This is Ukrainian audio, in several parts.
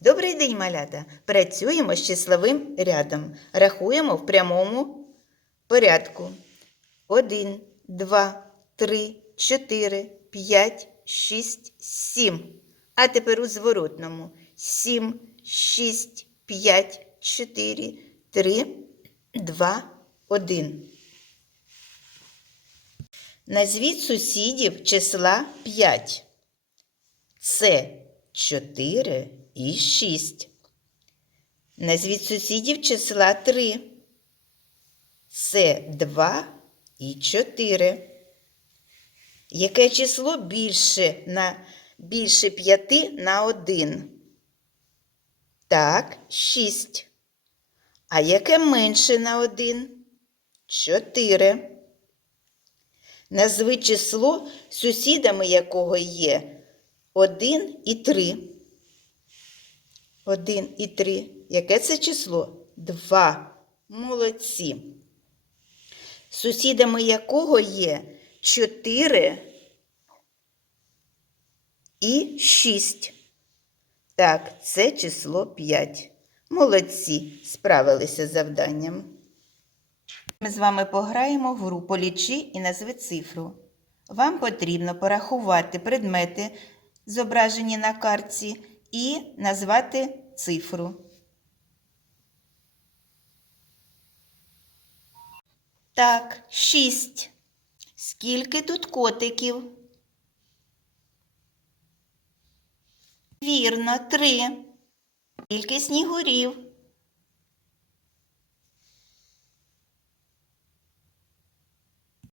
Добрий день, малята! Працюємо з числовим рядом. Рахуємо в прямому порядку. 1, 2, 3, 4, 5, 6, 7. А тепер у зворотному. 7, 6, 5, 4, 3, 2, 1. Назвіть сусідів числа 5. Це 4 і 6. Назвіть сусідів числа 3. Це 2 і 4. Яке число більше на більше 5 на 1? Так, 6. А яке менше на 1? 4. Назви число, сусідами якого є 1 і 3. 1 і 3. Яке це число? 2. Молодці. Сусідами якого є 4 і 6. Так, це число 5. Молодці. Справилися з завданням. Ми з вами пограємо в гру полічи і назви цифру. Вам потрібно порахувати предмети, зображені на картці, і назвати цифру. Так, шість. Скільки тут котиків? Вірно, три. Скільки снігурів?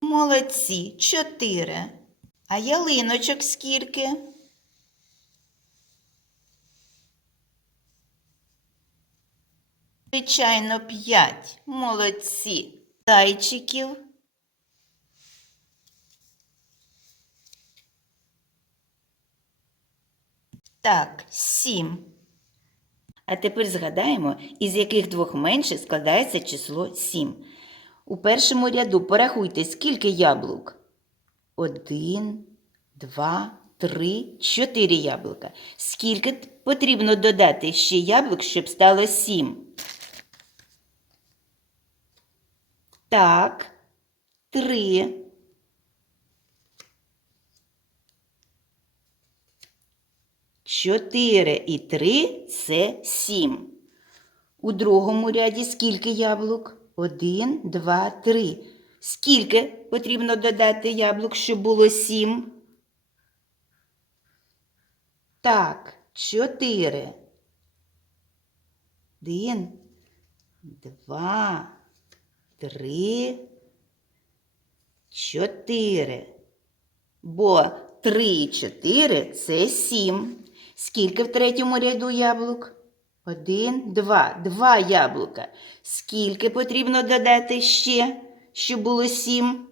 Молодці, чотири. А ялиночок скільки? Звичайно, п'ять. Молодці. Зайчиків. Так, сім. А тепер згадаємо, із яких двох менше складається число сім. У першому ряду порахуйте, скільки яблук. Один, два, три, чотири яблука. Скільки потрібно додати ще яблук, щоб стало сім? Так, три. Чотири і три це сім. У другому ряді скільки яблук? Один, два, три. Скільки потрібно додати яблук, щоб було сім? Так, чотири. Один, два, три, чотири. Бо три і чотири це сім. Скільки в третьому ряду яблук? Один, два. Два яблука. Скільки потрібно додати ще, щоб було сім?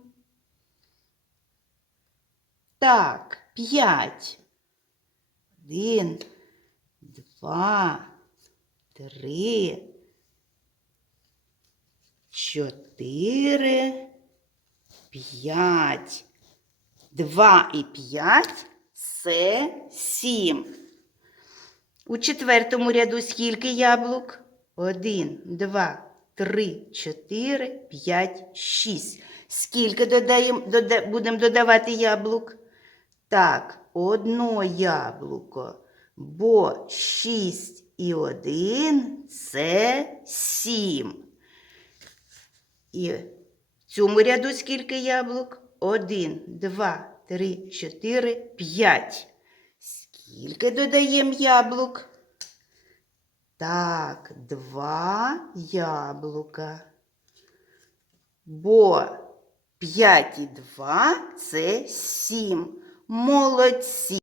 Так, п'ять. Один, два, три, чотири, п'ять. Два і п'ять це сім. У четвертому ряду скільки яблук? Один, два, три, чотири, п'ять, шість. Скільки додаємо, дода, будемо додавати яблук? Так, одно яблуко. Бо шість і один це сім. І в цьому ряду скільки яблук? Один, два, три, чотири, п'ять. Скільки додаємо яблук? Так, два яблука. Бо 5 і 2 – це 7. Молодці.